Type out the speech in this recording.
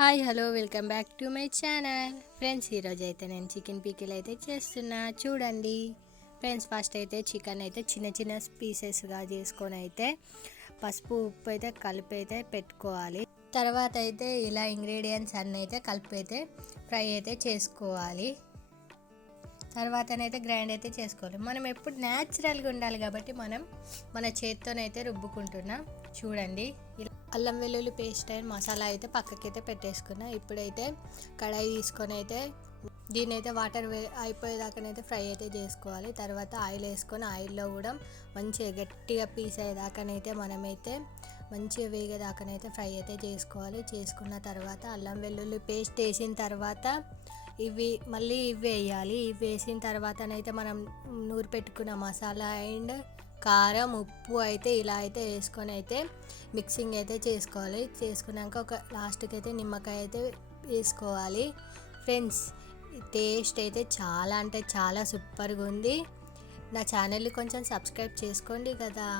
Hi hello welcome back to my channel friends. ఈరోజు అయితే నేను చికెన్ పీకిల్ అయితే చేస్తున్నా చూడండి. ఫ్రెండ్స్, ఫస్ట్ అయితే చికెన్ అయితే చిన్న చిన్న పీసెస్గా చేసుకొని అయితే పసుపు ఉప్పు అయితే కలిపి అయితే పెట్టుకోవాలి. తర్వాత అయితే ఇలా ఇంగ్రీడియంట్స్ అన్నీ అయితే కలిపి అయితే ఫ్రై అయితే చేసుకోవాలి. తర్వాతనైతే గ్రైండ్ అయితే చేసుకోవాలి. మనం ఎప్పుడు న్యాచురల్గా ఉండాలి కాబట్టి మనం మన చేత్తోనైతే రుబ్బుకుంటున్నాం చూడండి. అల్లం వెల్లుల్లి పేస్ట్ అండ్ మసాలా అయితే పక్కకైతే పెట్టేసుకున్నా. ఇప్పుడైతే కడాయి తీసుకొని అయితే దీన్ని అయితే వాటర్ అయిపోయేదాకానైతే ఫ్రై అయితే చేసుకోవాలి. తర్వాత ఆయిల్ వేసుకొని ఆయిల్లో కూడా మంచిగా గట్టిగా పీస్ అయ్యేదాకానైతే మనమైతే మంచిగా వేగేదాకానైతే ఫ్రై అయితే చేసుకోవాలి. చేసుకున్న తర్వాత అల్లం వెల్లుల్లి పేస్ట్ వేసిన తర్వాత ఇవి వేయాలి. ఇవి వేసిన తర్వాతనైతే మనం నూరు పెట్టుకున్న మసాలా అండ్ కారం ఉప్పు అయితే ఇలా అయితే వేసుకొని అయితే మిక్సింగ్ అయితే చేసుకోవాలి. చేసుకున్నాక ఒక లాస్ట్కి అయితే నిమ్మకాయ అయితే వేసుకోవాలి. ఫ్రెండ్స్, టేస్ట్ అయితే చాలా అంటే చాలా సూపర్గా ఉంది. నా ఛానల్ని కొంచెం సబ్స్క్రైబ్ చేసుకోండి కదా.